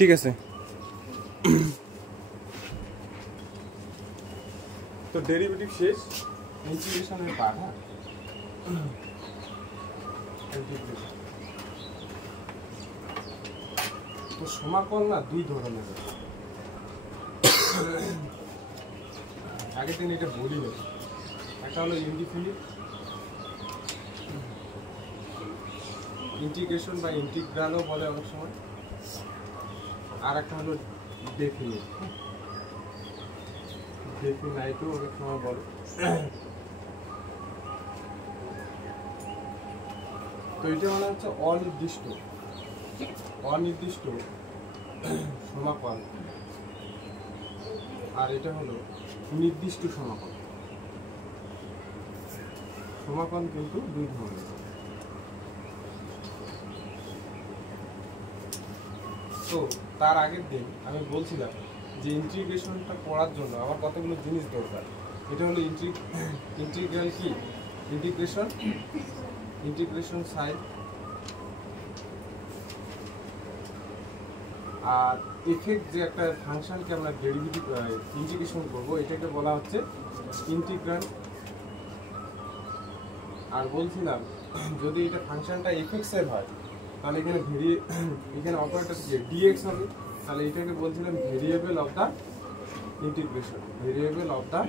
ঠিক আছে। তো ডেরিভেটিভ শেষ, ইন্টিগ্রেশনের পার্ট। হ্যাঁ, তো সমাকল না দুই ধরনের। আগের দিন এটা বলি না, একটা হলো ইনডিফিনিট ইন্টিগ্রেশন বা ইন্টিগ্রালও বলে অনেক সময়, আর একটা হলো ডেফিনিট, ডেফিনাইটও অনেক সময় বলে। তো এটা মানে হচ্ছে অনির্দিষ্ট অনির্দিষ্ট সমাকল, আর এটা হলো নির্দিষ্ট সমাকল। সমাকল কিন্তু দুই ধরনের। তো তার আগের দিন আমি বলছিলাম যে ইন্টিগ্রেশনটা পড়ার জন্য আমার কতগুলো জিনিস দরকার। এটা হলো ইন্টিগ্রাল কি, ইন্টিগ্রেশন সাইন, আর এফেক্ট যে একটা ফাংশনকে আমরা ডেরিভেটিভ ইন্টিগ্রেশন করবো এটাকে বলা হচ্ছে ইন্টিগ্রাল। আর বলছিলাম যদি এটা ফাংশনটা এফএক্স এর হয় তাহলে এখানে অপারেটর কি ডিএক্স হবে, তাহলে এটাকে বলছিলাম variable of the integration, variable of the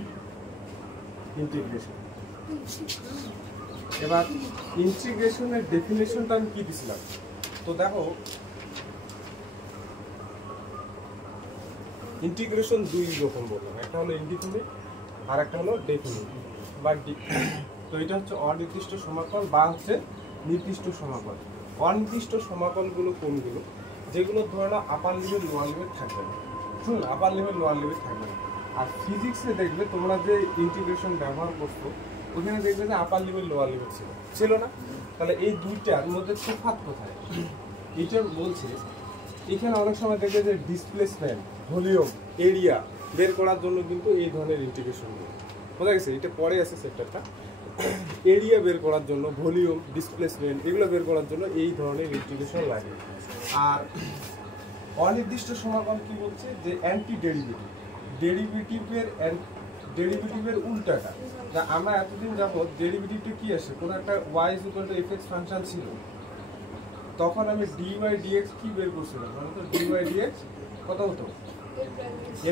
integration. এবার ইন্টিগ্রেশনের ডেফিনেশনটা আমি কি দিছিলাম, তো দেখো ইন্টিগ্রেশন দুই রকম বললাম, একটা হলো ইনডিফিনিট আর একটা হলো ডেফিনিট বা তো এটা হচ্ছে অনির্দিষ্ট সমাকল বা হচ্ছে নির্দিষ্ট সমাকল। অনির্দিষ্ট সমাকলগুলো কোনগুলো, যেগুলো ধরে নাও আপার লিমিট লোয়ার লিমিট থাকবে না, আপার লিমিট লোয়ার লিমিট থাকবে না। আর ফিজিক্সে দেখবে তোমরা যে ইন্টিগ্রেশন ব্যবহার করছো ওখানে দেখবে যে আপার লিমিট লোয়ার লিমিট ছিল না। তাহলে এই দুইটার মধ্যে তফাৎ কোথায়, এটা বলছে এখানে অনেক সময় দেখবে যে ডিসপ্লেসমেন্ট, ভলিউম, এরিয়া বের করার জন্য কিন্তু এই ধরনের ইন্টিগ্রেশনগুলো বোঝা গেছে। এটা পরে আছে সেক্টরটা, এরিয়া বের করার জন্য, ভলিউম, ডিসপ্লেসমেন্ট এগুলো বের করার জন্য এই ধরনের ইন্টিগ্রেশন লাগে। আর অনির্দিষ্ট সমাকল কি বলছে যে অ্যান্টি ডেরিভেটিভের উল্টাটা। যা আমরা এতদিন যাবত ডেরিভেটিভটা কি আসে, কোনো একটা y = fx ফাংশন ছিল, তখন আমি dy dx কি বের করছিলাম, মানে তো dy dx কত হতো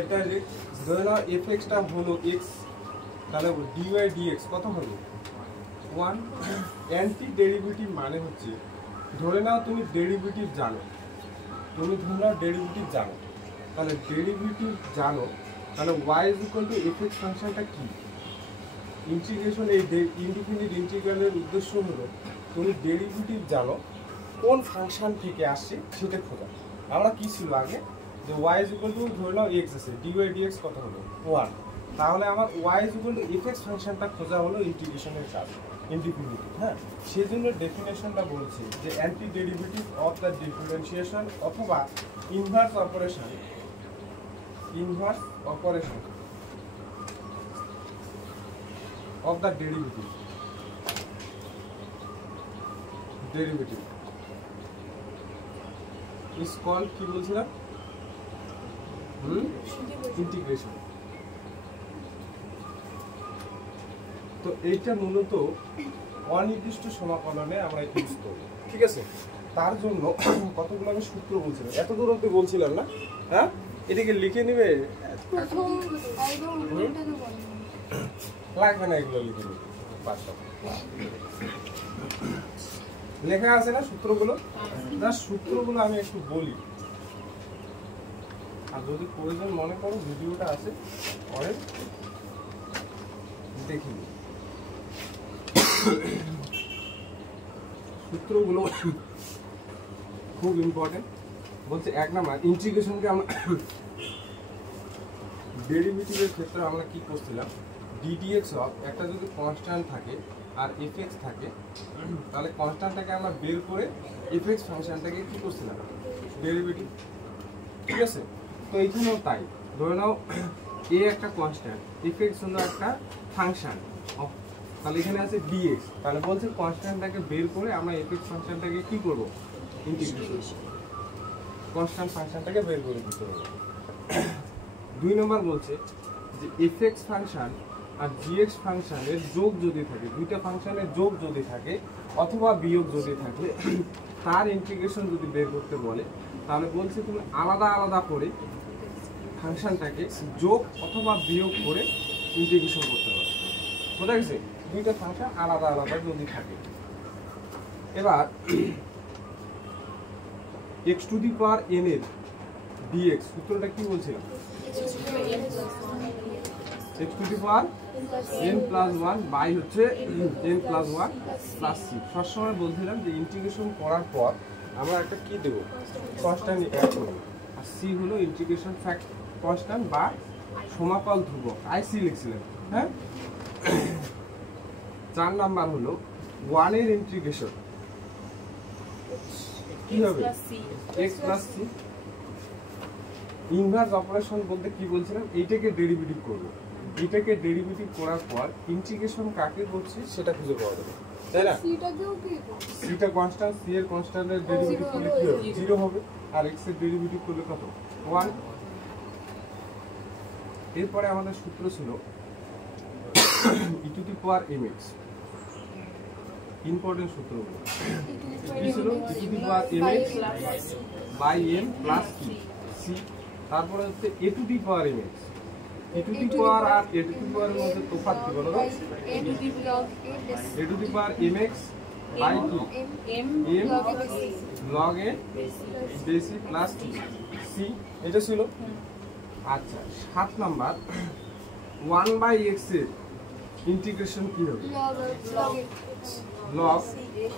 f ডাইরেক্ট, ধরে নাও fx টা হলো x, তাহলে dy dx কত হলো 1। অ্যান্টি ডেরিভেটিভ মানে হচ্ছে ধরে নাও তুমি ডেরিভেটিভ জানো, তাহলে ডেরিভেটিভ জানো, তাহলে y = fx ফাংশনটা কি ইন্টিগ্রেশন, এই ইনডিফিনিট ইন্টিগ্রালের উদ্দেশ্য হলো তুমি ডেরিভেটিভ জানো কোন ফাংশন থেকে আসছে সেটা খোঁজা। আমরা কি ছিল আগে যে y ধরে নাও x আছে, dy dx কত হলো 1, তাহলে আমার y fx ফাংশনটা খোঁজা হলো ইন্টিগ্রেশনের কাজ, ইনডিফিনিট। হ্যাঁ, সেজন্য ডেফিনেশনটা বলছে যে anti derivative of the differentiation অথবা inverse operation of the derivative is called কি বলছিলাম ইন্টিগ্রেশন। তো এইটা মূলত অনির্দিষ্ট সমাকলনে আমরা ইউজ করি, ঠিক আছে। তার জন্য কতগুলো আমি সূত্র বলছিলাম, এত দূর অব্দি বলছিলাম না, হ্যাঁ এটাকে লিখে নিবে, লাগবে না এগুলো লিখে নিবে, লেখা আছে না সূত্রগুলো, না সূত্রগুলো আমি একটু বলি, আর যদি প্রয়োজন মনে করো ভিডিওটা আছে পরে দেখিনি। সূত্রগুলো খুব ইম্পর্টেন্ট। বলছে 1 নাম্বার ইন্টিগ্রেশনকে আমরা ডেরিভেটিভের ক্ষেত্রে আমরা কি করছিলাম, ddx অফ একটা যদি কনস্ট্যান্ট থাকে আর fx থাকে, তাহলে কনস্ট্যান্টটাকে আমরা বের করে fx ফাংশনটাকে কি করছিলাম ডেরিভেটিভ, ঠিক আছে। তো এইখানেও তাই, ধরে নাও a একটা কনস্ট্যান্ট, fx হলো একটা ফাংশন, তাহলে এখানে আছে dx, তাহলে বলছে কনস্ট্যান্টটাকে বের করে আমরা fx ফাংশনটাকে কি করব ইন্টিগ্রেশন। কনস্ট্যান্ট ফাংশনটাকে বের করে দিতে হবে। 2 নম্বর বলছে যে fx ফাংশন আর gx ফাংশনের যোগ যদি থাকে, দুইটা ফাংশনের যোগ যদি থাকে অথবা বিয়োগ যদি থাকে, তার ইন্টিগ্রেশন যদি বের করতে বলে তাহলে বলছে তুমি আলাদা আলাদা করে ফাংশনটাকে যোগ অথবা বিয়োগ করে ইন্টিগ্রেশন করতে পারো। বোঝা গেছে? দুইটা ফাংশন আলাদা আলাদা যদি থাকে। এবার x to the power n এর dx সূত্রটা কি বলছিলাম? x to the power n plus 1 by হচ্ছে n প্লাস 1 প্লাস c। সবসময় বলছিলাম যে ইন্টিগ্রেশন করার পর আমরা একটা কি দেব? কনস্ট্যান্ট অ্যাড করব। আর c হলো ইন্টিগ্রেশন ফ্যাক্টর কনস্ট্যান্ট বা সমাকল ধ্রুবক, আইসি লিখছিলাম। হ্যাঁ, 4 নাম্বার হলো 1 এর ইন্টিগ্রেশন কি হবে? x plus c। Inverse operation বলতে কি বলছিলাম? এইটাকে ডেরিভেটিভ করব, এটাকে ডেরিভেটিভ করার পর ইন্টিগ্রেশন কাকে করছি সেটা খুঁজে পাওয়া যাবে, তাই না? সিটা কনস্ট্যান্ট, সি এর কনস্ট্যান্টের ডেরিভেটিভ করলে কি হবে? 0 হবে। আর x এর ডেরিভেটিভ করলে কত? 1। এরপরে আমাদের সূত্র ছিল e to the power mx। Important সূত্রগুলো কি ছিল? e to the power mx by m plus c। তারপরে হচ্ছে a to the power mx। a to the power আর a টু দি পাওয়ারের মধ্যে তফাৎ কি বলো তো? a to the power mx by কি? m log a base e plus c। এটা ছিল। আচ্ছা, 7 নাম্বার 1 বাই x এর ইন্টিগ্রেশন কি হবে? লগ।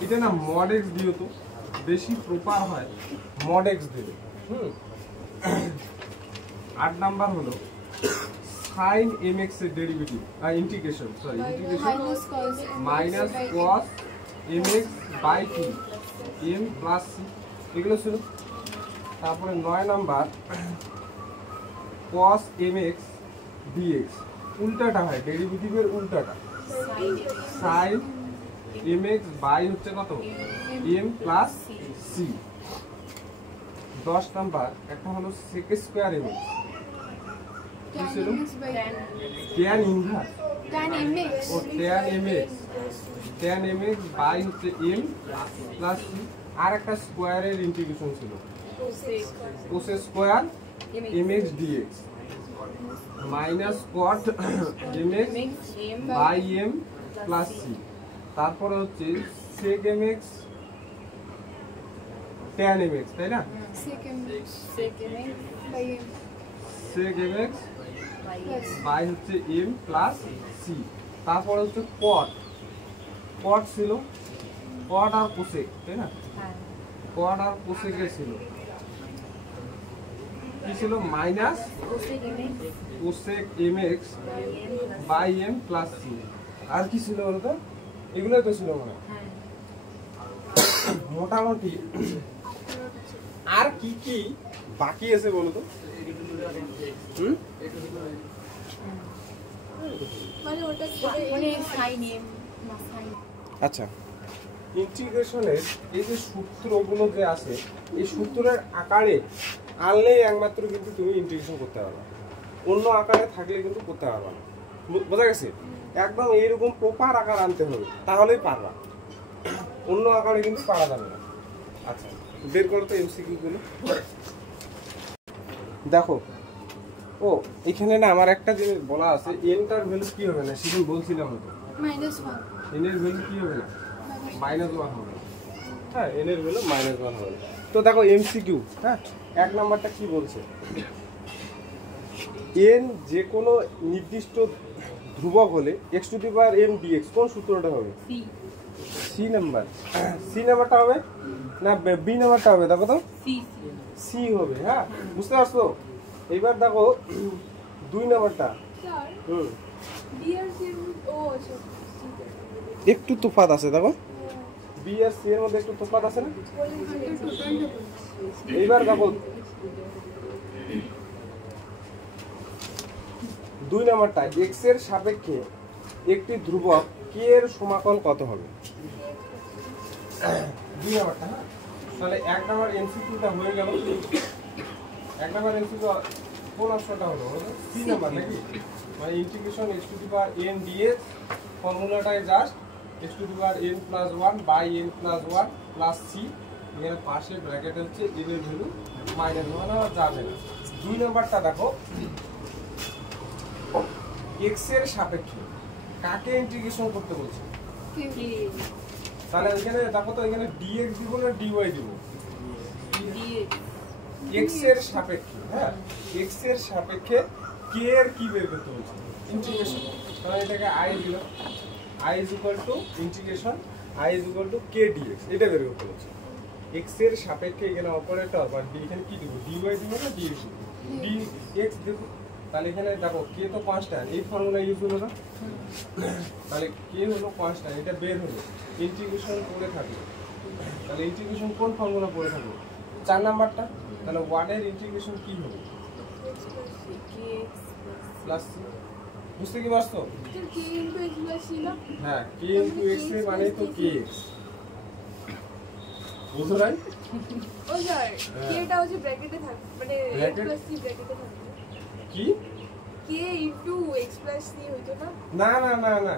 এটা না মড x দিও তো বেশি প্রপার হয়, মড x দিলে। 8 নাম্বার হলো sin mx এর derivative integration minus cos mx by কি? m plus c। এগুলো ছিল। তারপরে 9 নাম্বার cos mx dx উল্টাটা হয়, ডেরিভেটিভের উল্টাটা sin mx বাই হচ্ছে কত? m plus c। 10 নাম্বার একটা হলো sec স্কয়ার mx কি ছিল? tan ইনভার্স ও tan mx বাই হচ্ছে m প্লাস c। আর একটা স্কয়ারের ইন্টিগ্রেশন ছিল cos square mx dx minus cot mx by m plus c। তারপরে হচ্ছে sec mx tan mx, তাই না? sec mx বাই হচ্ছে m প্লাস c। তারপরে হচ্ছে cot ছিল cot আর cosec, তাই না? cot আর cosec এর ছিল কি ছিল? Minus cosec mx by m plus c। আর কি ছিল বলতো? এগুলোই তো ছিল মনে হয়। মোটামুটি আর কি কি বাকি আছে বলতো? আচ্ছা, ইন্টিগ্রেশনের এই যে সূত্রগুলো যে আছে, এই সূত্রের আকারে আনলেই একমাত্র কিন্তু তুমি ইন্টিগ্রেশন করতে পারবে, অন্য আকারে থাকলে কিন্তু করতে পারবে না। বোঝা গেছে? একদম এইরকম প্রপার আকার আনতে হবে, তাহলেই পারবা, অন্য আকারে কিন্তু পারা যাবে না। আচ্ছা, বের করো তো এমসিকিউ গুলো। দেখো, ও এখানে না আমার একটা জিনিস বলা আছে, এনটার ভ্যালু কি হবে না, সেদিন বলছিলাম তো -1। এন এর ভ্যালু কি হবে না? -1 হবে। হ্যাঁ, এন এর ভ্যালু -1 হবে। তো দেখো এমসিকিউ, হ্যাঁ, 1 নাম্বারটা কি বলছে? এন যে কোনো নির্দিষ্ট ধ্রুবক হলে x to the power m dx কোন সূত্রটা হবে? C number. সি নাম্বারটা হবে না বি নাম্বারটা হবে? দেখো তো, সি হবে। হ্যাঁ, বুঝতে পারছো? এইবার দেখো 2 নাম্বারটা। একটু তফাৎ আছে, দেখো বি আর সি এর মধ্যে একটু তফাৎ আছে না? এইবার দেখো 2 নাম্বারটা, x এর সাপেক্ষে একটি ধ্রুবক k এর সমাকল কত হবে? 2 নাম্বারটা, হ্যাঁ, তাহলে 1 নাম্বার এমসিকিউটা হয়ে গেল। 1 নাম্বার এমসিকিউ কোন অপশনটা হলো? সি নাম্বার নাকি? মানে integration x to the power n dx ফর্মুলাটাই just x to the power n plus 1 by n plus 1 plus c, এখানে পাশে ব্র্যাকেট হচ্ছে n এর ভ্যালু মাইনাস 1 আর যাবে না। 2 নাম্বারটা দেখো, x এর সাপেক্ষে কাকে ইন্টিগ্রেশন করতে বলছে? তাহলে এখানে দেখো তো, এখানে dx দিব না dy দিব? x এর সাপেক্ষে, হ্যাঁ x এর সাপেক্ষে k এর কি বের করতে বলছে? ইন্টিগ্রেশন। তাহলে এটাকে i দিল, i is equal to integration i is equal to k dx, এটা বের করতে বলছে। x এর সাপেক্ষে এখানে অপারেটর বা এখানে কি দিব? dy দিব না dx দিব? dx দেব। তাহলে এখানে দেখো k তো কনস্ট্যান্ট, এই ফর্মুলা ইউজ হলো না, তাহলে k হলো কনস্ট্যান্ট, এটা বের হলো, ইন্টিগ্রেশন করে থাকবে। তাহলে ইন্টিগ্রেশন কোন ফর্মুলা পড়ে থাকবে? 4 নাম্বারটা। তাহলে 1 এর ইন্টিগ্রেশন কি হবে? Plus c। বুঝতে কি পারছো? হ্যাঁ, k ইনটু x এর মানে তো kx। বুঝছো রাইট? ও স্যার, kটা হচ্ছে ব্র্যাকেটে থাকবে, মানে x + c ব্র্যাকেটে থাকবে। কি? k ইনটু x + c হইতো না? না না না না,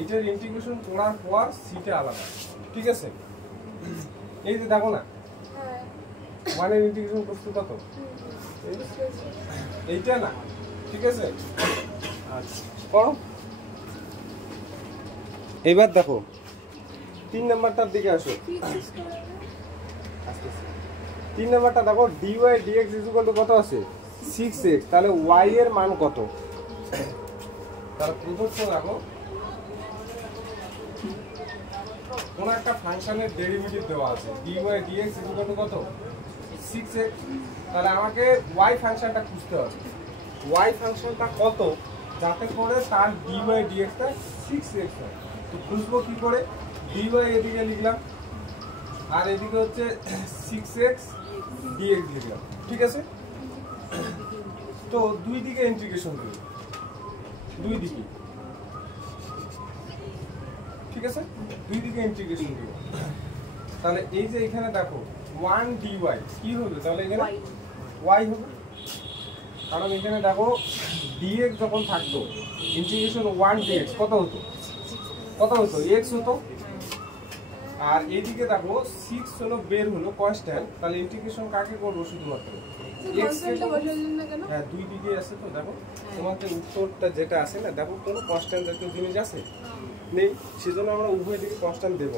এটার ইন্টিগ্রেশন করার পর সিটা আলাদা, ঠিক আছে? এই যে দেখো না, হ্যাঁ 1 এর ইন্টিগ্রেশন করতে কত? এইটা না, ঠিক আছে? আচ্ছা করো। এবার দেখো 3 নাম্বারটার দিকে আসো। 3 নাম্বারটা দেখো, dy dx কত আছে? 6x। তাহলে y এর মান কত? তাহলে প্রদত্ত দেখো, কোন একটা ফাংশনের ডেরিভেটিভ দেওয়া আছে, dy dx কত? 6x। তাহলে আমাকে y ফাংশনটা খুঁজতে হবে। y ফাংশনটা কত যাতে করে তার dy dx টা 6x হয়। তো খুঁজবো কি করে? dy এদিকে লিখলাম আর এদিকে হচ্ছে 6x dx লিখলাম, ঠিক আছে? তো দুই দিকে ইন্টিগ্রেশন দেব, দুই দিকে, ঠিক আছে? দুই দিকে ইন্টিগ্রেশন দেব। তাহলে এই যে এখানে দেখো 1 dy কি হবে? তাহলে এখানে y হবে, কারণ এখানে দেখো dx যখন থাকতো ইন্টিগ্রেশন 1 dx কত হতো? কত হতো? x হতো। আর এইদিকে দেখো 6 হলো বের হলো কনস্ট্যান্ট, তাহলে ইন্টিগ্রেশন কাকে করব? শুধুমাত্র x কে। হ্যাঁ দুই দিকে আছে তো, দেখো তোমাদের উত্তরটা যেটা আছে না, দেখো কোনো কনস্ট্যান্ট জাতীয় জিনিস আছে নেই, সেজন্য আমরা উভয় দিকে কনস্ট্যান্ট দেব।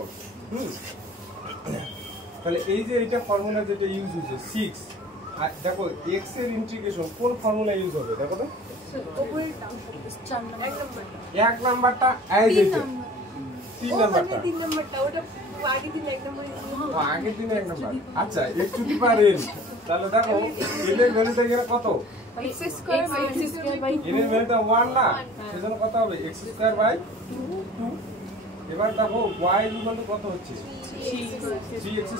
তাহলে এই যে এইটা ফর্মুলা যেটা ইউজ হচ্ছে 6, আর দেখো x এর ইন্টিগ্রেশন কোন ফর্মুলা ইউজ হবে? দেখো তো, এক নাম্বারটা এই যে 3 নাম্বারটা, আগের দিনে 1 নাম্বার। আচ্ছা x to the power n, তাহলে দেখো n এর ভ্যালুটা এখানে কত? n এর ভ্যালুটা 1 না, সেজন্য কত হবে? x²/2। এবার দেখো y কত হচ্ছে? 3x²।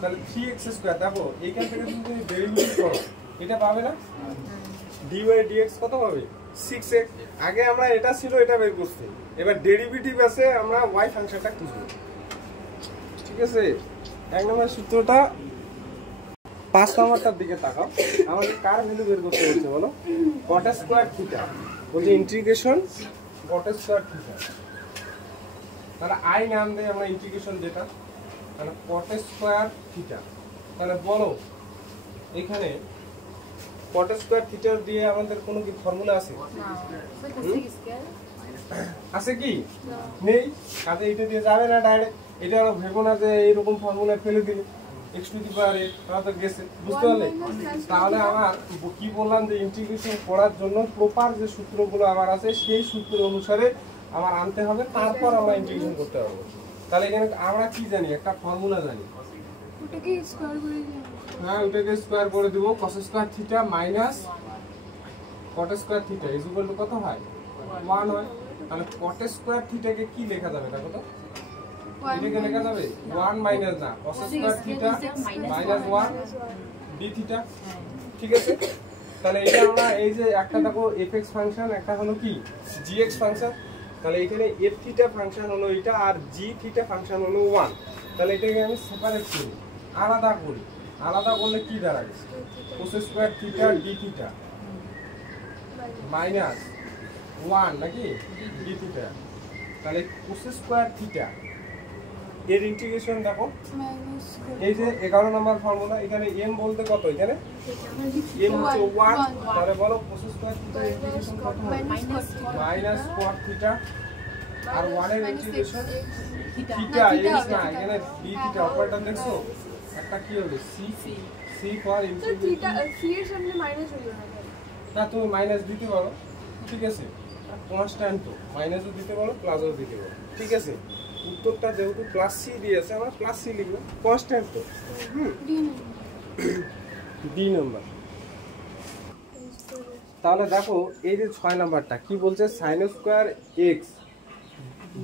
তাহলে 3x², দেখো এইখান থেকে তুমি ডেরিভেটিভ করো, এটা পাবে না? dy dx কত হবে? 6x। আগে আমরা এটা ছিল, এটা বের করছি, এবার ডেরিভেটিভ আছে, আমরা y ফাংশনটা খুঁজবো, ঠিক আছে? 1 নম্বর সূত্রটা। 5 নাম্বারটার দিকে তাকাও, আমাদের কার ভ্যালু বের করতে বলছে বলো? cot² থিটা বলছে ইন্টিগ্রেশন cot² থিটা। তাহলে আই নাম দেই আমরা ইন্টিগ্রেশন যেটা, তাহলে cot² থিটা। তাহলে বলো এখানে cot² থিটা দিয়ে আমাদের কোনো কি ফর্মুলা আছে? আছে কি? নেই, কাজে এটা দিয়ে যাবে না ডাইরেক্ট। এটা আর ভেবো না যে এইরকম ফর্মুলা ফেলে দিলে x to the power a, তাহলে তো গেছে, বুঝতে পারলে? তাহলে আমার কি বললাম যে ইন্টিগ্রেশন করার জন্য প্রপার যে সূত্রগুলো আমার আছে সেই সূত্র অনুসারে আমার আনতে হবে, তারপর আমরা ইন্টিগ্রেশন করতে পারবো। তাহলে এখানে আমরা কি জানি? একটা ফর্মুলা জানি, ওটাকে স্কয়ার করে দিই। হ্যাঁ ওটাকে স্কয়ার করে দিব, cos² theta minus cot² theta is equal to কত হয়? 1 হয়। তাহলে cot² থিটাকে কি লেখা যাবে? দেখো তো, এটাকে লেখা যাবে 1 মাইনাস না, cos² theta minus 1 d theta, ঠিক আছে? তাহলে এটা আমরা এই যে একটা দেখো fx ফাংশন, একটা হলো কি gx ফাংশন, তাহলে এখানে f থিটা ফাংশন হলো এটা আর g থিটা ফাংশন হলো 1। তাহলে এটাকে আমি সেপারেট করি, আলাদা করি, আলাদা করলে কি দাঁড়ায়? Cos square theta D theta minus 1 নাকি ডি থিটা। তাহলে কোস স্কয়ার থিটা এর ইন্টিগ্রেশন দেখো, এই যে 11 নম্বর ফর্মুলা, এখানে m বলতে কত? এখানে m হচ্ছে 1, তাহলে বলো কোস স্কয়ার থিটা ইন্টিগ্রেশন কত হবে? মাইনাস cot থিটা, আর 1 এর ইন্টিগ্রেশন থিটা x না, এখানে d থিটা অপারেটর দেখছো, একটা কি হবে c ফর তো থিটা ইন্টিগ্রেশন। সি এর সামনে মাইনাস হলো না কেন? না তুমি মাইনাস দিতে পারো, ঠিক আছে, কনস্ট্যান্ট তো মাইনাসও দিতে পারো প্লাসও দিতে পারো, ঠিক আছে। উত্তরটা যেহেতু প্লাস সি দিয়েছে, আমরা প্লাস সি লিখবো, কনস্ট্যান্ট তো। D number. তাহলে দেখো এই যে 6 নাম্বারটা কি বলছে, সাইন স্কয়ার এক্স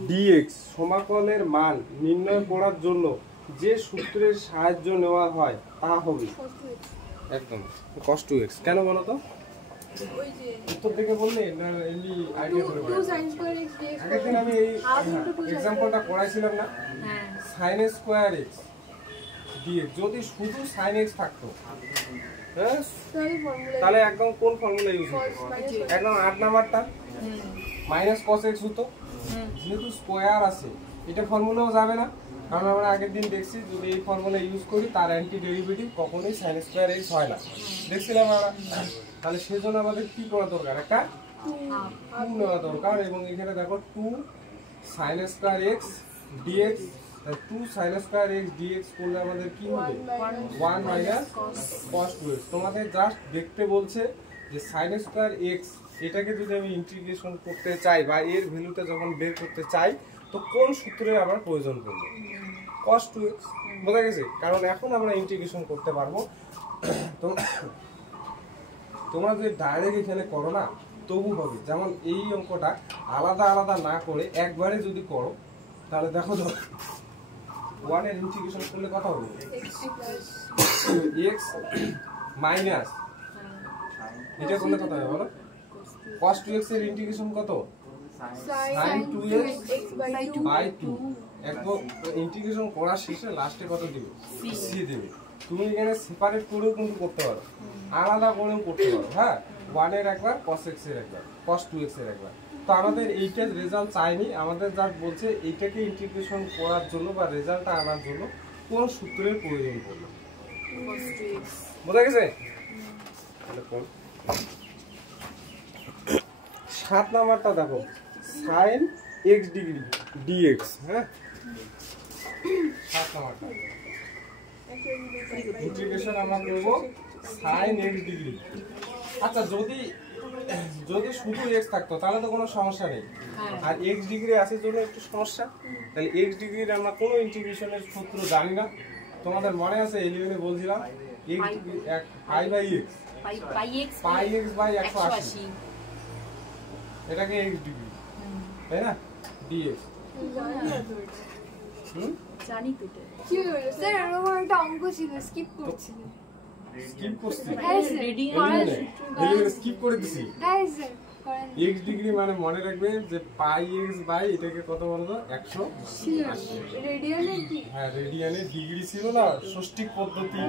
ডিএক্স সমাকলের মান নির্ণয় করার জন্য যে সূত্রের সাহায্য নেওয়া হয় তা হবে একদম cos 2x। কেন বলো তো? ওই যে উত্তর থেকে বললে না এমনি আইডিয়া করে 2 sin square x dx আগের দিন আমি এই এক্সাম্পলটা করাইছিলাম না, হ্যাঁ sin স্কয়ার x dx যদি শুধু sin x থাকতো, হ্যাঁ, তাহলে ফর্মুলা তাহলে একদম কোন ফর্মুলা ইউজ হতো? একদম 8 নাম্বারটা মাইনাস cos x হতো। যেহেতু স্কয়ার আছে এটা ফর্মুলাও যাবে না, কারণ আমরা আগের দিন দেখছি যদি এই ফর্মুলা ইউজ করি তার অ্যান্টি ডেরিভেটিভ কখনোই sin স্কয়ার x হয় না, দেখছিলাম আমরা। তাহলে সেজন্য আমাদের কি করা দরকার? একটা 2 নেওয়া দরকার, এবং এখানে দেখো 2 sin square x dx, 2 sin square x dx করলে আমাদের কি হবে? 1 মাইনাস cos 2x। তোমাদের জাস্ট দেখতে বলছে যে sin স্কয়ার x এটাকে যদি আমি ইন্টিগ্রেশন করতে চাই বা এর ভ্যালুটা যখন বের করতে চাই তো কোন সূত্রের আমার প্রয়োজন পড়বে? cos 2x। বোঝা গেছে? কারণ এখন আমরা ইন্টিগ্রেশন করতে পারবো। তো তোমরা যদি ডাইরেক্ট এখানে করো না তবু হবে, যেমন এই অঙ্কটা আলাদা আলাদা না করে একবারে যদি করো তাহলে দেখো তো 1 এর ইন্টিগ্রেশন করলে কত হবে? x মাইনাস এটা করলে কত হবে বলো? cos 2x এর ইন্টিগ্রেশন কত? sin 2x by 2। একদম ইন্টিগ্রেশন করার শেষে লাস্টে কত দিবে? c দিবে। তুমি এখানে সেপারেট করেও কিন্তু করতে পারো, আলাদা করেও করতে পারো, হ্যাঁ, 1 এর একবার cos x এর একবার cos 2x এর একবার। তো আমাদের এইটার রেজাল্ট চাইনি, আমাদের যা বলছে এইটাকে ইন্টিগ্রেশন করার জন্য বা রেজাল্টটা আনার জন্য কোন সূত্রের প্রয়োজন পড়বে। বোঝা গেছে? তাহলে কোন 7 নাম্বারটা দেখো, sin x ডিগ্রি dx, হ্যাঁ 7 নাম্বারটা ইন্টিগ্রেশন আমরা করব sin x ডিগ্রি। আচ্ছা যদি শুধু x থাকতো তাহলে তো কোনো সমস্যা নেই, আর x ডিগ্রি আছে জন্য একটু সমস্যা। তাহলে x ডিগ্রির আমরা কোনো ইন্টিগ্রেশনের সূত্র জানি না। তোমাদের মনে আছে 11 এ বলছিলাম x degree pi by x by 180, এটাকে x ডিগ্রি, তাই না, dx। জানি তো এটা। কি হলো স্যার? আমার একটা অঙ্ক ছিল, স্কিপ করছিলেন। স্কিপ করছি, হ্যাঁ স্যার, স্কিপ করে দিছি। হ্যাঁ স্যার করেন। x ডিগ্রি মানে মনে রাখবে যে পাই x বাই এটাকে কত বলো তো? 180। রেডিয়ানে কি? হ্যাঁ, রেডিয়ানে ডিগ্রি ছিল না, ষষ্ঠিক পদ্ধতি,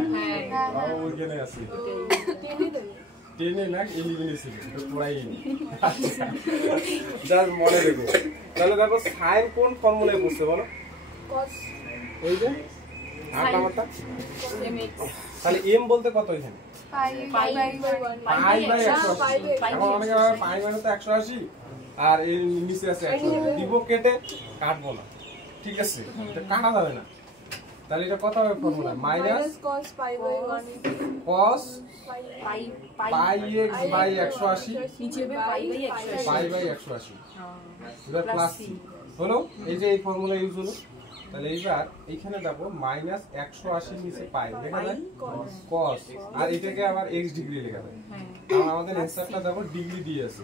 ওইখানে আছে। টেনে দেবে। 10 এ না 11 এ ছিল, এটা পড়াইনি। জাস্ট মনে রেখো। তাহলে দেখো সাইন কোন ফর্মুলায় বসছে বলো? cos ওই যে 8 নাম্বারটা। তাহলে m বলতে কত এখানে? Pi by 1 pi by pi 180। By এখন অনেকে ভাবে পাই মানে তো 180 আর এর নিচে আছে 100, দিব কেটে কাটবো না, ঠিক আছে, এটা কাটা যাবে না। তাহলে এটা কত হবে formula? Minus cos pi by 1 cos pi pi x by 180 নিচে হবে পাই বাই 180। পাই বাই 180 এবার প্লাস c হলো। এই যে এই ফর্মুলা ইউজ হলো। তাহলে এইবার এইখানে দেখো মাইনাস 180 নিচে পাই লেখা যায় cos, আর এটাকে আবার x ডিগ্রি লেখা যায়, কারণ আমাদের অ্যানসারটা দেখো ডিগ্রি দিয়ে আছে,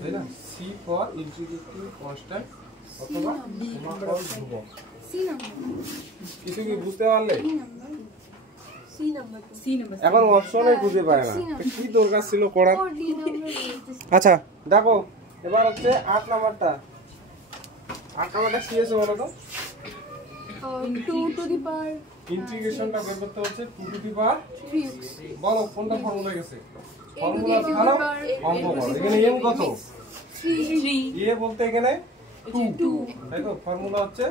তাই না। c ফর ইন্টিগ্রেটিভ কনস্ট্যান্ট অথবা সমাকল ধ্রুবক। সি নাম্বার কিছু কি বুঝতে পারলে? C number C number. এখন অপশনে খুঁজে পায় না, তো কি দরকার ছিল করার? ও ডি নাম্বার। আচ্ছা দেখো এবার হচ্ছে 8 নাম্বারটা। 8 নাম্বারটা কি আছে বলো তো? 2 টু দি পাওয়ার ইন্টিগ্রেশনটা বের করতে হচ্ছে 2 টু দি পাওয়ার 3x বলো কোনটা ফর্মুলা গেছে ফর্মুলা a to the ভালো power অঙ্ক বলো এখানে m কত 3 a বলতে এখানে 2 তাই তো ফর্মুলা হচ্ছে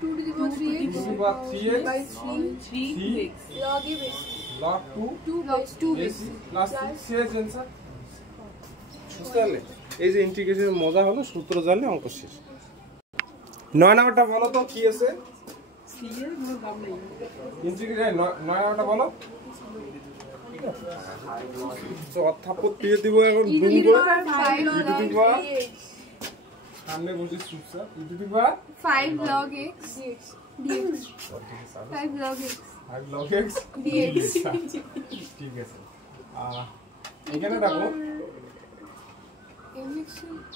2 to the power 3x 2 to the power 3x by 3 3x log a base log 2 2 by 2 ac base plus 6 শেষ आंसर বুঝতে পারলে এই যে ইন্টিগ্রেশনের মজা হলো সূত্র জানলে অঙ্ক শেষ 9 নাম্বারটা বলো তো কি আছে ইন্টিগ্রেশন 9 নাম্বারটা বলো তো অর্থাৎ দিয়ে দিব এখন e to গুণ the করে power 5 e to the log power 3x সামনে বসে চুপচাপ e to the power 5 log x dx 5 log x 5 log x dx ঠিক আছে এখানে দেখো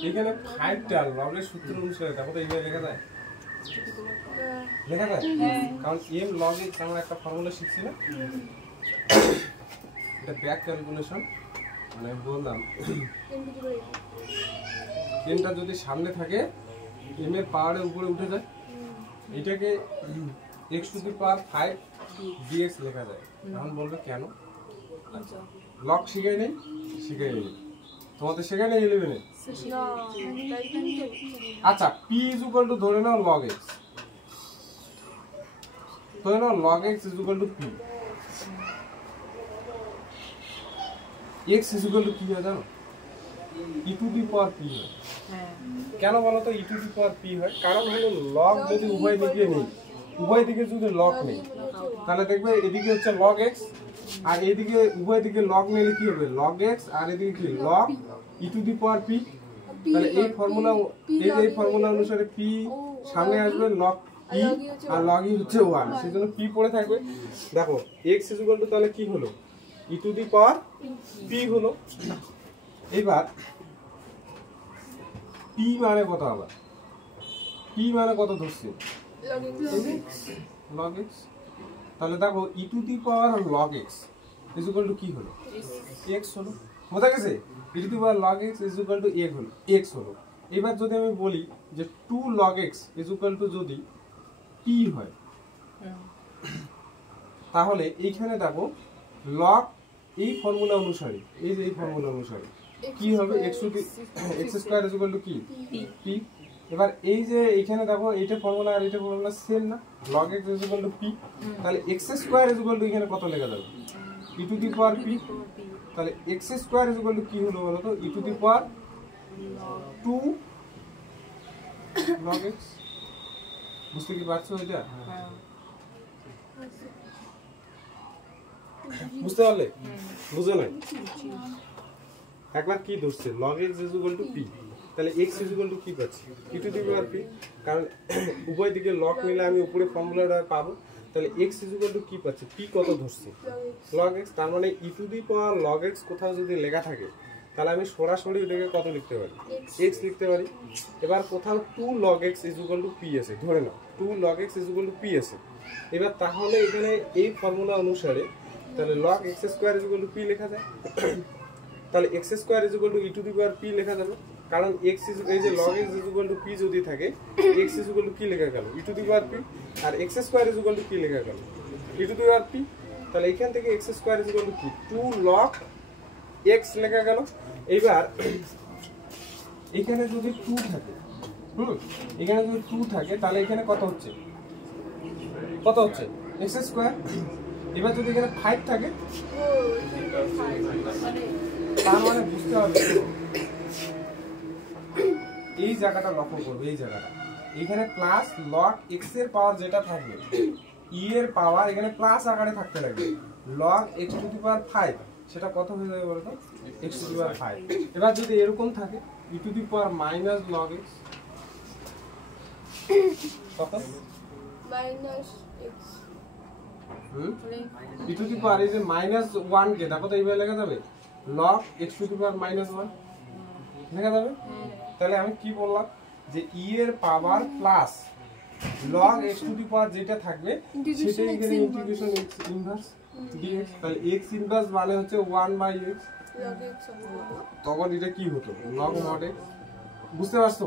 এখানে 5 টা লগের সূত্র অনুসারে দেখো তো এইভাবে লেখা যায় লেখা যায় কারণ m log x আমরা একটা ফর্মুলা শিখছি না এটা ব্যাক ক্যালকুলেশন মানে বললাম এমটা যদি সামনে থাকে m এর পাওয়ারের উপরে উঠে যায় এটাকে x to the power 5 dx লেখা যায় এখন বলবে কেন লগ শিখাই নেই তোমাদের শেখাই নেই 11 এ আচ্ছা p ধরে নাও log x ধরে নাও log x p x কি হয় জানো e to the power p হয় কেন বলো তো e to the power p হয় কারণ হলো log যদি উভয় দিকে নেই উভয় দিকে যদি log নেই তাহলে দেখবে এদিকে হচ্ছে log x আর এদিকে উভয় দিকে log নিলে কি হবে log x আর এদিকে কি log e to the power p তাহলে এই ফর্মুলা অনুসারে p সামনে আসবে log p আর log e হচ্ছে 1 সেজন্য p পড়ে থাকবে দেখো x তাহলে কি হলো e to the power p হলো এবার p মানে কত আবার p মানে কত ধরছি log x তাহলে দেখো e to the power log x কি হলো x হলো বোঝা গেছে e to the power log x x হলো এবার যদি আমি বলি যে 2 log x যদি p হয় তাহলে এইখানে দেখো log এই ফর্মুলা অনুসারে কি হবে x স্কয়ার কি p এবার এই যে এখানে দেখো এইটা ফর্মুলা আর এইটা ফর্মুলা সেম না log x p তাহলে x স্কয়ার এখানে কত লেখা যাবে e to the power p তাহলে x স্কয়ার কি হলো বলো তো e to the power 2 log x বুঝতে কি পারছো এটা বুঝতে পারলে বুঝো না একবার কি ধরছে log x p তাহলে x কি পাচ্ছি e to the power p কারণ উভয় দিকে log নিলে আমি উপরে ফর্মুলাটা পাবো তাহলে x কি পাচ্ছি p কত ধরছি log x তার মানে e to the power log x কোথাও যদি লেখা থাকে তাহলে আমি সরাসরি এটাকে কত লিখতে পারি x লিখতে পারি এবার কোথাও 2 log x p আছে ধরে নাও 2 log x p আছে এবার তাহলে এখানে এই ফর্মুলা অনুসারে তাহলে log x স্কয়ার p লেখা যায় তাহলে x square e to the power p লেখা যাবে কারণ x এই যে log x p যদি থাকে x কি লেখা গেল e to the power p আর x স্কয়ার কি লেখা গেল e to the power p তাহলে এখান থেকে x স্কয়ার কি 2 log x লেখা গেল এইবার এখানে যদি 2 থাকে এখানে যদি 2 থাকে তাহলে এখানে কত হচ্ছে x স্কয়ার এবার যদি এখানে 5 থাকে তার মানে বুঝতে হবে এই জায়গাটা লক্ষ্য করবে এই জায়গাটা এখানে প্লাস log x এর পাওয়ার যেটা থাকবে e এর পাওয়ার এখানে প্লাস আকারে থাকতে লাগবে log x টু দি পাওয়ার 5 সেটা কত হয়ে যাবে বলতো x টু দি পাওয়ার 5 এবার যদি এরকম থাকে e to the power minus log x কত minus x e to the power এই যে -1 কে দেখো তো এইভাবে লেখা যাবে log x টু দি পাওয়ার -1 লেখা যাবে তাহলে আমি কি বললাম যে e এর power plus log x to the power যেটা থাকবে সেটাই এখানে ইন্টিগ্রেশন x ইনভার্স dx তাহলে x ইনভার্স মানে হচ্ছে 1/x log x তখন এটা কি হতো log mod x বুঝতে পারছো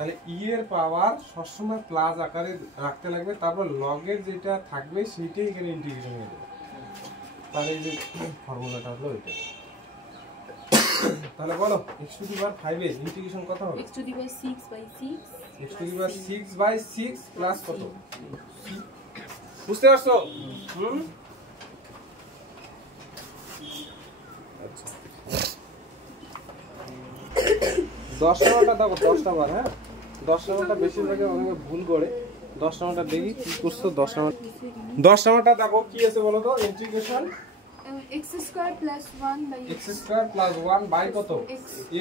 তাহলে ই এর পাওয়ার সবসময় প্লাস আকারে রাখতে লাগবে, তারপর লগের যেটা থাকবে সেইটাই এখানে ইন্টিগ্রেশন হয়ে যাবে। তাহলে এই যে ফর্মুলাটা হলো এটা। তাহলে বলো x টু দি পাওয়ার 5 এর ইন্টিগ্রেশন কত হবে? x to the power 6/6 x to the power 6/6 plus কত? বুঝতে পারছো? আচ্ছা 10 নম্বরটা দেখো, 10 নম্বর। হ্যাঁ 10 নম্বরটা বেশিরভাগই অনেকে ভুল করে। 10 নম্বরটা দেখি কি করছো। 10 নম্বরটা দেখো কি আছে বলো তো? Integration x square plus 1 by x square plus 1 by কত?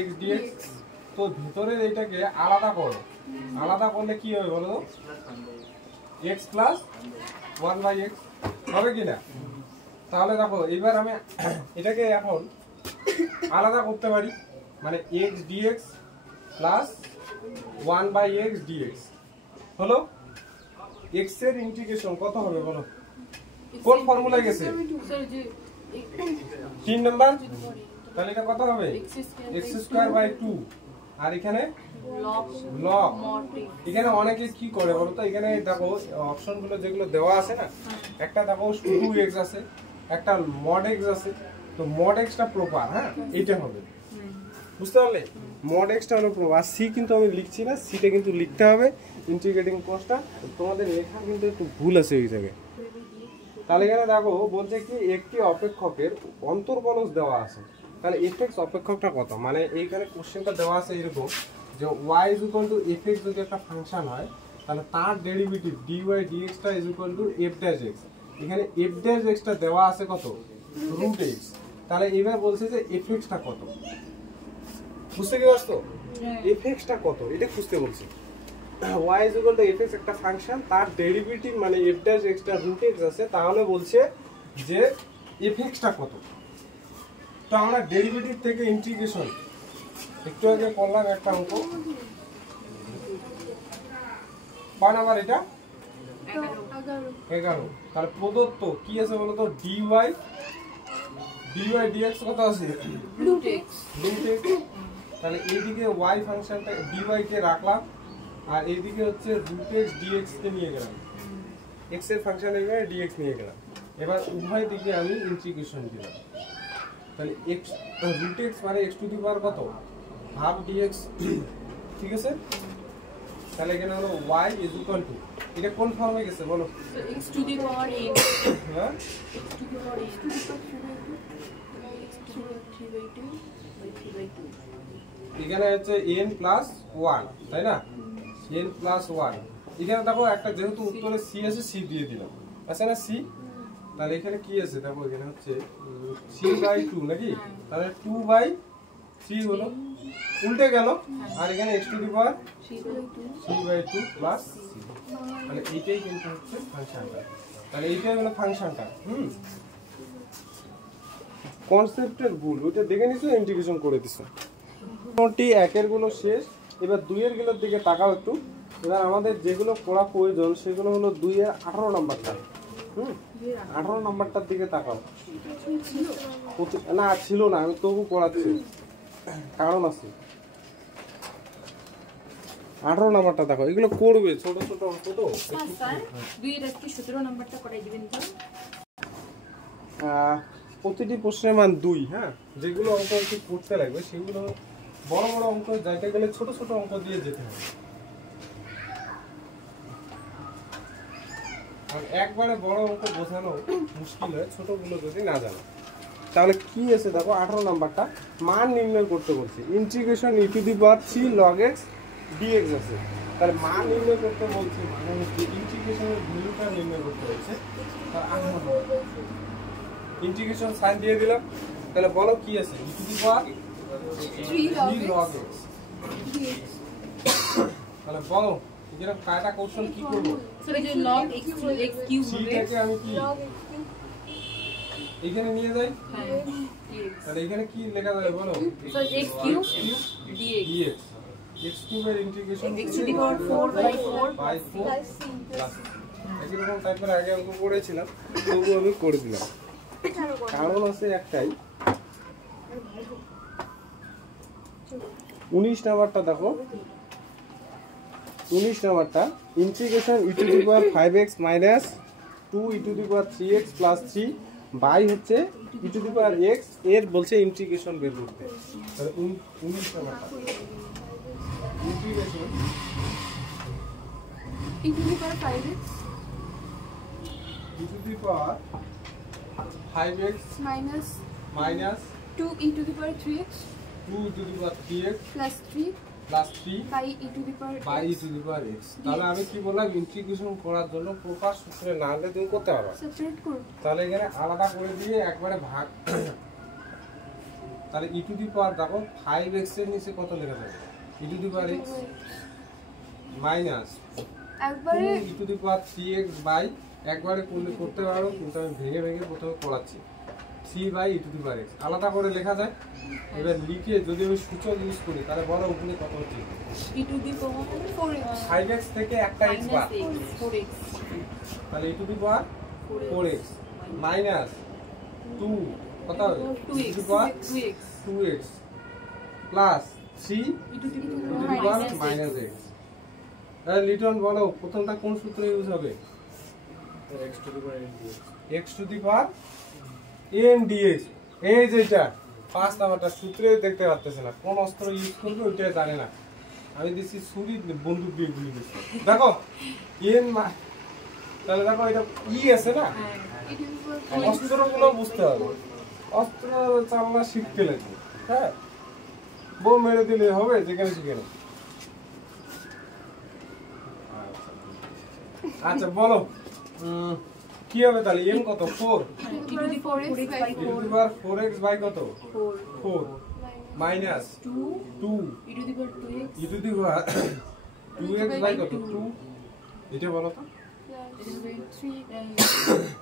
x dx। তো ভিতরের এইটাকে আলাদা করো, আলাদা করলে কি হবে বলো তো? x প্লাস 1 বাই x হবে কি না? তাহলে দেখো এবার আমি এটাকে এখন আলাদা করতে পারি, মানে x dx plus 1 by x dx হলো। x এর ইন্টিগ্রেশন কত হবে বলো? কোন ফর্মুলায় গেছে? স্যার যে 3 নাম্বার। তাহলে এটা কত হবে? x square by 2। আর এখানে লগ। এখানে অনেকে কি করে বলো তো? এখানে দেখো অপশনগুলো যেগুলো দেওয়া আছে না, একটা দেখো শুধু x আছে, একটা মড x আছে। তো মড xটা প্রপার, হ্যাঁ এইটা হবে। বুঝতে পারলে? মড xটা হলো প্রপার। সি কিন্তু আমি লিখছি না, সিটা কিন্তু লিখতে হবে ইন্টিগ্রেটিং কোর্সটা। তোমাদের লেখা কিন্তু একটু ভুল আছে ওই জায়গায়। তাহলে এখানে দেখো বলছে কি একটি অপেক্ষকের অন্তর্বলজ দেওয়া আছে। তাহলে এফএক্স অপেক্ষকটা কত? মানে এইখানে কোশ্চেনটা দেওয়া আছে এরকম যে y = fx যদি একটা ফাংশন হয়, তাহলে তার ডেরিভেটিভ dy dx টা = f'(x). এখানে f'(x) টা দেওয়া আছে কত? √x। তাহলে এবার বলছে যে fx টা কত? বুঝতে কি পারছো? fx টা কত এটা খুঁজতে বলছে। y = fx একটা ফাংশন, তার ডেরিভেটিভ মানে f'(x) টা √x আছে। তাহলে বলছে যে fx টা কত? তো আমরা ডেরিভেটিভ থেকে ইন্টিগ্রেশন একটু আগে করলাম একটা অঙ্ক। কয় নাম্বার এটা? 11। তাহলে প্রদত্ত কি আছে বলো তো? dy dx কত আছে? √x। তাহলে এইদিকে y ফাংশনটা dy কে রাখলাম, আর এইদিকে হচ্ছে √x dx কে নিয়ে গেলাম। x এর ফাংশন এর dx নিয়ে গেলাম। এবার উভয় দিকে আমি ইন্টিগ্রেশন দিলাম। তাহলে x √x মানে x টু দি পাওয়ার কত? Half dx। ঠিক আছে? তাহলে এখানে হলো y = এটা কোন ফর্মে গেছে বলো? x to the power n হ্যাঁ x to the power n x to the power 3/2 এখানে হচ্ছে n প্লাস 1, তাই না? n plus 1। এখানে দেখো একটা যেহেতু উত্তরে c আছে, c দিয়ে দিলাম। আছে না c? তাহলে এখানে কি আছে দেখো, এখানে হচ্ছে 3/2 নাকি? তাহলে 2/3 হলো, উল্টে গেল। আর এখানে x to the power 3/2 plus c। তাহলে এইটাই কিন্তু হচ্ছে ফাংশনটা। তাহলে এইটাই হলো ফাংশনটা। কনসেপ্টের ভুল ওইটা দেখে নিছো, ইন্টিগ্রেশন করে দিছো। মোটামুটি একের গুলো শেষ। এবার দুইয়ের গুলোর দিকে তাকাও একটু। এবার আমাদের যেগুলো পড়া প্রয়োজন সেগুলো হলো 2 এর 18 নাম্বারটা। 18 নাম্বারটার দিকে তাকাও। না ছিল না, আমি তবু পড়াচ্ছি, কারণ আছে। 18 নাম্বারটা দেখো, এগুলো করবে ছোট ছোট অঙ্ক তো। স্যার 2 এর আজকে 17 নাম্বারটা করাই দিবেন তো? প্রতিটি প্রশ্নের মান 2। হ্যাঁ যেগুলো অঙ্ক একটু করতে লাগবে সেগুলো বড় বড় অঙ্ক যাইতে গেলে ছোট ছোট অঙ্ক দিয়ে যেতে হবে। আর একবারে বড় অঙ্ক বোঝানো মুশকিল হয় ছোটগুলো যদি না জানো। তাহলে কি আছে দেখো 18 নাম্বারটা মান নির্ণয় করতে বলছে। Integration e to the power 3 log x dx আছে। তাহলে মান নির্ণয় করতে বলছে, মানে হচ্ছে ইন্টিগ্রেশনের ভ্যালুটা নির্ণয় করতে বলছে। তার 18 নাম্বার ইন্টিগ্রেশন সাইন দিয়ে দিলাম। তাহলে বলো কি আছে? e to the power 3 log x। তাহলে বলো এখানে কাটা কৌশল কি করব? স্যার এই যে log x কিউব হবে, সিটাকে আমি কি এখানে নিয়ে যাই? হ্যাঁ dx। তাহলে এখানে কি লেখা যাবে বলো? Sir x cube dx dx। x কিউবের integration x to the power 4/4 by 4 plus একই রকম টাইপের আগে অঙ্ক করেছিলাম, তবু আমি করে দিলাম। কারণ আছে একটাই। 19 নাম্বারটা দেখো, 19 নাম্বারটা integration e to the power 5x minus 2 e to the power 3x plus 3 by হচ্ছে e to the power x এর বলছে ইন্টিগ্রেশন বের করতে। তাহলে 19 নাম্বারটা integration e to the power 5x e to the power 5x minus minus 2 e to the power 3x 2 e to the power 3x plus 3 plus 3 by e to the power by e x to the power x। তাহলে আমি কি বললাম integration করার জন্য প্রকার সূত্রে না হলে তুমি করতে পারবে। separate করব। তাহলে এখানে আলাদা করে দিয়ে একবারে ভাগ, তাহলে e টু দি পাওয়ার দেখো 5x এর নিচে কত লেখা যাবে e to the power x minus একবারে 2 e to the power 3x by একবারে করলে করতে পারো, কিন্তু আমি ভেঙে ভেঙে প্রথমে করাচ্ছি 3 by e to the power x আলাদা করে লেখা যায়। এবার লিখে যদি আমি সূচক ইউজ করি তাহলে বড় উপরে কত হচ্ছে e to the power 4x 5x থেকে একটা x বাদ, 4x তাহলে e to the power 4x minus 2 কত হবে e to the power 2x plus 3 e to the e to the power minus x। তাহলে লিটন বলো প্রথমটা কোন সূত্র ইউজ হবে? x to the power n dx। এই যেটা 5 নাম্বারটা সূত্রে দেখতে পাচ্ছেন না, কোন অস্ত্র ইউজ করবে ওইটা জানে না। আমি দিছি ছুরি বন্দুক দিয়ে গুলি দিচ্ছি দেখো n তাহলে দেখো এটা ই আছে না, e to the power অস্ত্রগুলো বুঝতে হবে, অস্ত্র চালনা শিখতে লাগবে। হ্যাঁ বোম মেরে দিলে হবে যেখানে সেখানে। আচ্ছা বলো কি হবে তাহলে n কত 4 e to the power 4x by e to the power 4x by কত 4 minus 2 e to the power 2x e to the power 2x by কত 2 এটা বলো তো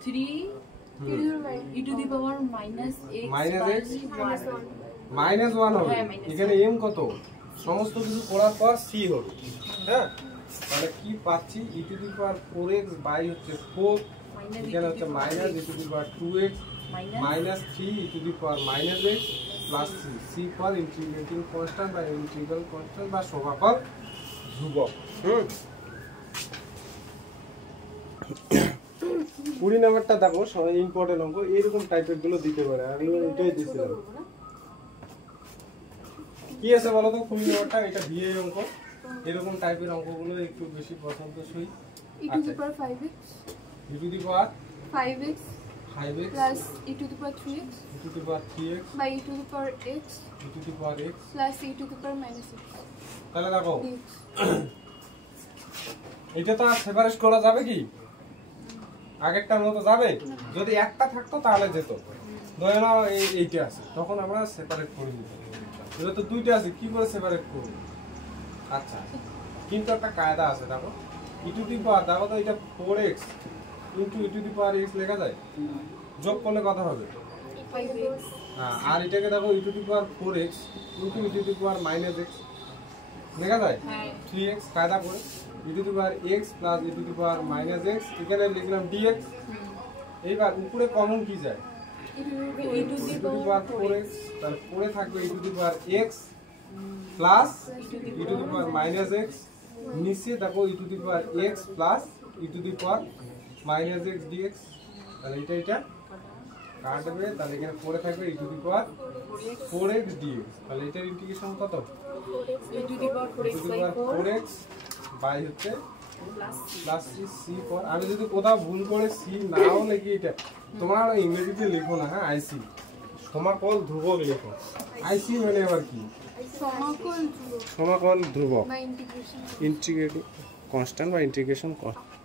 3 e to the power minus x Minus by x? 1 minus 1 হবে, হ্যাঁ, minus এখানে m কত সমস্ত কিছু করার পর c হবে। হ্যাঁ তাহলে কি পাচ্ছি e to the power 4x by হচ্ছে 4, এখানে হচ্ছে minus e to the power 2x minus 3 e to the power minus x plus c for integrating constant বা ইন্টিগ্রাল কনস্ট্যান্ট বা সমাকল ধ্রুবক। 20 নাম্বারটা দেখো ইম্পর্টেন্ট অঙ্ক, এরকম টাইপের গুলো দিতে পারে। আমি এটাই দিছিলাম। কি আছে বলো তো 20 নাম্বারটা, এটা দিয়ে অঙ্ক, এরকম টাইপের অঙ্কগুলো একটু বেশি পছন্দসই। e to the power 5x e to the power 5x 5x plus e to the power 3x e to the power 3x by e to the power x e to the power x। plus e to the power minus x তাহলে দেখো dx এটা তো আর separate করা যাবে কি আগেরটার মতো যাবে? যদি একটা থাকতো তাহলে যেত, ধরে নাও এইটা আছে তখন আমরা সেপারেট করে দিতাম। এটা তো দুইটা আছে কি করে সেপারেট করব? আচ্ছা কিন্তু একটা কায়দা আছে দেখো e টু দি পাওয়ার দেখো তো এটা 4x into e to the power x লেখা যায়, যোগ করলে কত হবে? 5x হ্যাঁ আর এটাকে দেখো e to the power 4x into e to the power minus x লেখা যায় 3x কায়দা করে e to the power x plus e to the power minus x এখানে লিখলাম dx। এইবার উপরে কমন কি যায় e to e the to the power power 4x, তাহলে পরে থাকবে e to the power x plus e to the power minus x, নিচে দেখো e to the power x plus e to the power minus x dx। তাহলে এটা কাটবে, তাহলে এখানে পরে থাকবে e to the power 4x dx। তাহলে এটার ইন্টিগ্রেশন কত e to the power 4x by 4 4x by হচ্ছে প্লাস c ফর। আমি যদি কোথাও ভুল করে c নাও লিখি এটা তোমরা ইংরেজিতে লিখো না, হ্যাঁ আইসি সমাকল ধ্রুবক লিখো। আইসি মানে আবার কি? সমাকল সমাকল ধ্রুবক, বা ইন্টিগ্রেশন ইন্টিগ্রেটিং কনস্ট্যান্ট বা ইন্টিগ্রেশন কনস্ট্যান্ট।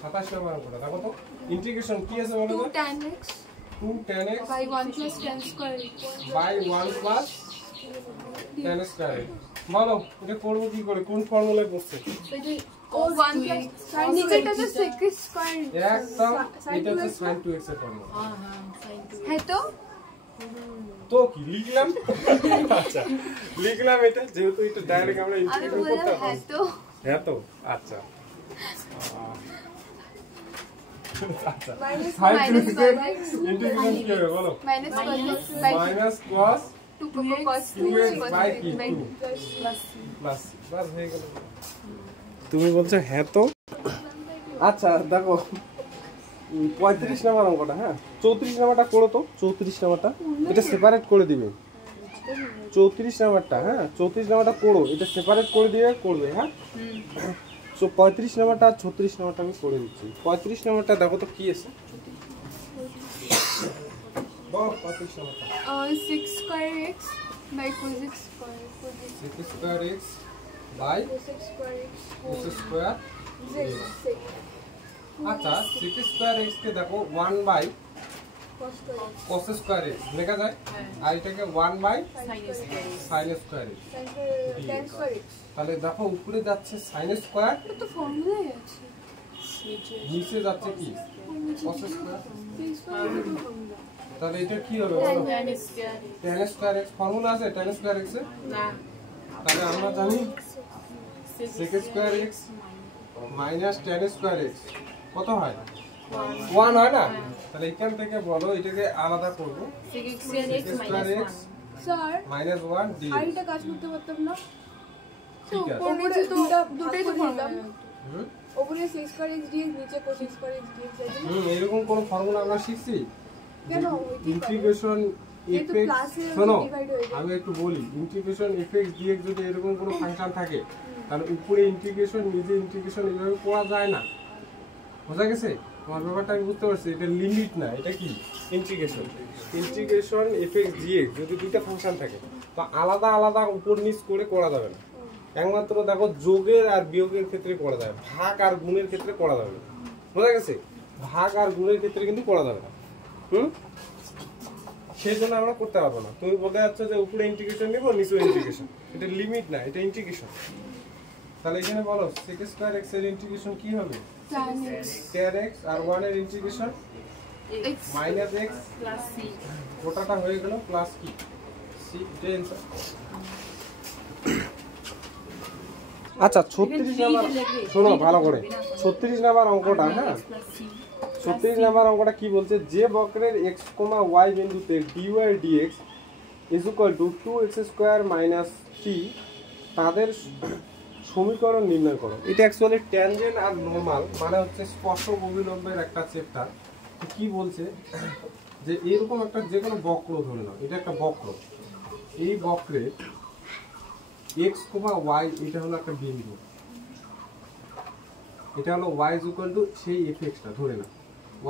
27 নম্বর অঙ্কটা দেখো তো ইন্টিগ্রেশন কি আছে বলো তো 2 tan x 2 tan x by 1 plus tan square by 1 plus tan square. বলো এটা করব কি করে, কোন ফর্মুলায় বসছে? ও 1 plus নিচেটা তো sec square একদম এটা হচ্ছে sin 2x এর ফর্মুলা। হ্যাঁ তো তো কি লিখলাম? আচ্ছা লিখলাম এটা, যেহেতু এটা ডাইরেক্ট আমরা আমি ইন্টিগ্রেট বললাম করতে হ্যাঁ তো হ্যাঁ তো আচ্ছা আচ্ছা minus sin minus 2x integration কি হবে বলো? minus cos x by minus cos 2 cos 2x by কি 2 প্লাস প্লাস বাস হয়ে গেল। তুমি বলছো হ্যাঁ তো আচ্ছা দেখো 35 নাম্বার অঙ্কটা, হ্যাঁ 34 নাম্বারটা করো তো। 34 নাম্বারটা এটা সেপারেট করে দিবে। 34 নাম্বারটা, হ্যাঁ 34 নাম্বারটা করো, এটা সেপারেট করে দিয়ে করবে, হ্যাঁ। সো 35 নাম্বারটা আর 36 নাম্বারটা আমি করে দিচ্ছি। 35 নাম্বারটা দেখো তো কি আছে। বল 35 নাম্বারটা 6 square x by cos x square 6 square x by cos x square x cos square. z আচ্ছা 6 স্কয়ার x কে দেখো 1 by cos square x cos square x লেখা যায়, আর এটাকে 1 by sin square x। tan square x তাহলে দেখো উপরে যাচ্ছে sin স্কয়ার, এটা তো ফর্মুলাই আছে নিচে যাচ্ছে কি cos স্কয়ার। tan square এটা তো ফর্মুলা তাহলে এটা কি হবে বলো, tan square tan square x formula আছে tan স্কয়ার x এর। না তাহলে আমরা জানি sec square x minus tan square x কত হয় 1 হয় না। তাহলে এখান থেকে বলো এটাকে আলাদা করব, sec square x square x sir minus 1 dx। আর এটা কাজ করতে পারতাম না ঠিক আছে। উপরে নিচে তো দুটোই তো ফর্মুলা হুম উপরে sec square x dx নিচে cos square x dx আছে না? এরকম কোন ফর্মুলা আমরা শিখছি? কেন ইন্টিগ্রেশন যেহেতু এফএক্স, ক্লাসে শোনো ডিভাইড হয়ে যায় আমি একটু বলি, ইন্টিগ্রেশন এফএক্স ডিএক্স যদি এরকম কোনো ফাংশন থাকে তাহলে উপরে ইন্টিগ্রেশন নিচে ইন্টিগ্রেশন এইভাবে করা যায় না। বোঝা গেছে তোমার ব্যাপারটা? আমি বুঝতে পারছি এটা লিমিট না, এটা কি ইন্টিগ্রেশন। ইন্টিগ্রেশন এফএক্স ডিএক্স যদি দুইটা ফাংশন থাকে তো আলাদা আলাদা উপর নিচ করে করা যাবে না। একমাত্র দেখো যোগের আর বিয়োগের ক্ষেত্রে করা যাবে, ভাগ আর গুণের ক্ষেত্রে করা যাবে না। বোঝা গেছে? ভাগ আর গুণের ক্ষেত্রে কিন্তু করা যাবে না। সেই জন্য আমরা করতে পারবো না। তুমি বলতে যাচ্ছ যে উপরে ইন্টিগ্রেশন নিব নিচে ইন্টিগ্রেশন, এটা লিমিট না, এটা ইন্টিগ্রেশন। তাহলে এখানে বলো sec স্কয়ার x এর ইন্টিগ্রেশন কি হবে? tan x স্কয়ার x আর 1 এর integration x minus x plus c গোটাটা হয়ে গেল প্লাস কি c, এটা অ্যানসার। আচ্ছা 36 নাম্বার শোনো ভালো করে, 36 নাম্বার অঙ্কটা, হ্যাঁ 36 নাম্বার অঙ্কটা কি বলছে, যে বক্রের x, y বিন্দুতে dy dx is equal to 2x square minus 3 তাদের সমীকরণ নির্ণয় করো। এটা অ্যাকচুয়ালি ট্যানজেন্ট আর নরমাল মানে হচ্ছে স্পর্শক অভিলম্বের একটা চ্যাপ্টার। তো কি বলছে যে এরকম একটা যে কোনো বক্র ধরে নাও, এটা একটা বক্র, এই বক্রের x, y এটা হলো একটা বিন্দু, এটা হলো y is equal to সেই fxটা ধরে নাও,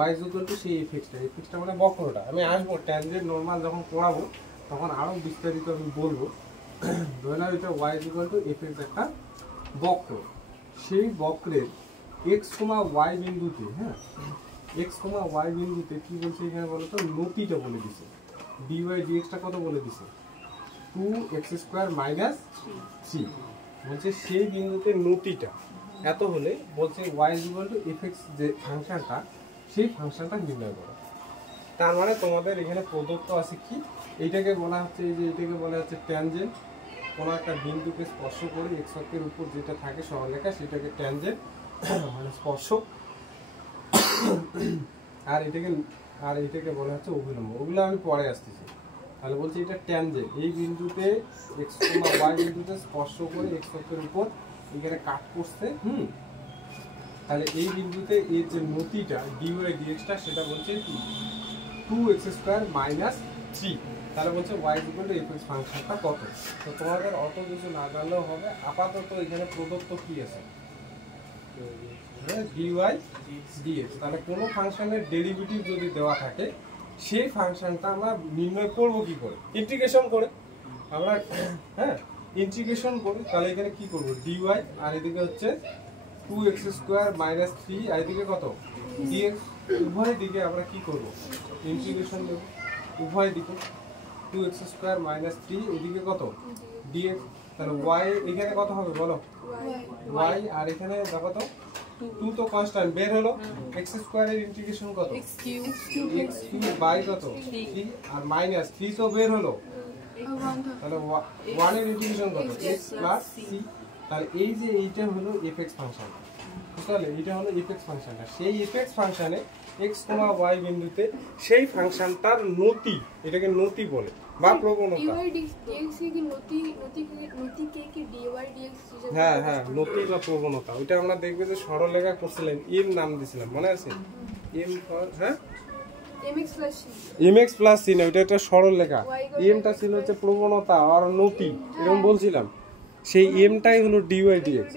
y is equal to সেই fxটা মানে বক্রটা। আমি আসবো ট্যানজেন্ট নরমাল যখন পড়াবো তখন আরো বিস্তারিত আমি বলবো। ধরে নাও এটা y is equal to fx একটা বক্র, সেই বক্রের x, y বিন্দুতে, হ্যাঁ x, y বিন্দুতে কি বলছে এখানে বলো তো, নতিটা বলে দিছে, dy dx টা কত বলে দিছে 2x স্কয়ার মাইনাস 3 বলছে সেই বিন্দুতে নতিটা এত হলে বলছে y is equal to fx যে ফাংশনটা সেই ফাংশনটা নির্ণয় করো। তার মানে তোমাদের এখানে প্রদত্ত আছে কি, এইটাকে বলা হচ্ছে, এই যে এটাকে বলা হচ্ছে ট্যানজেন্ট। কোনো একটা বিন্দুকে স্পর্শ করে x অক্ষের উপর যেটা থাকে সরলরেখা সেটাকে ট্যানজেন্ট মানে স্পর্শক, আর এটাকে বলা হচ্ছে অভিলম্ব। ওগুলো আমি পরে আসতেছি। তাহলে বলছি এটা ট্যানজেন্ট, এই বিন্দুতে x, y বিন্দুতে স্পর্শ করে x অক্ষের উপর এখানে কাট করছে, তাহলে এই বিন্দুতে এর যে নতিটা dy dx টা সেটা বলছে কি 2x স্কয়ার মাইনাস 3। তাহলে বলছে y is equal to fx ফাংশনটা কত। তো তোমাদের অত কিছু না জানলেও হবে, আপাতত এখানে প্রদত্ত কি আছে dy dx। তাহলে কোনো ফাংশনের ডেরিভেটিভ যদি দেওয়া থাকে সেই ফাংশনটা আমরা নির্ণয় করব কি করে, ইন্টিগ্রেশন করে। আমরা হ্যাঁ ইন্টিগ্রেশন করি, তাহলে এখানে কি করব dy আর এদিকে হচ্ছে 2x স্কয়ার মাইনাস 3 আর এদিকে কত dx, উভয় দিকে আমরা কি করব ইন্টিগ্রেশন দেব, উভয় দিকে 2x স্কয়ার মাইনাস 3 এদিকে কত dx। তাহলে y এখানে কত হবে বলো, y আর এখানে দেখো তো 2 তো কনস্ট্যান্ট বের হলো, x স্কয়ার এর ইন্টিগ্রেশন কত x কিউব বাই কত 3 আর মাইনাস 3 তো বের হলো, তাহলে 1 এর ইন্টিগ্রেশন কত x প্লাস c। তাহলে এই যে এইটা হলো fx ফাংশন, তাহলে এটা হলো fx ফাংশনটা, সেই fx ফাংশনে x, y বিন্দুতে সেই ফাংশনটার নতি, এটাকে নতি বলে, বা প্রবণতা। dy dx কি নতি কি dy dx হিসাবে হ্যাঁ হ্যাঁ, নতি বা প্রবণতা, ওইটা আমরা দেখবে যে সরলরেখা করছিলেন, এম নাম দিছিলাম, মনে আছে? এম ফর হ্যাঁ mx plus c mx plus C না, ওইটা একটা সরলরেখা। এমটা ছিল হচ্ছে প্রবণতা আর নতি, এরকম বলছিলাম। সেই এমটাই হলো dy dx।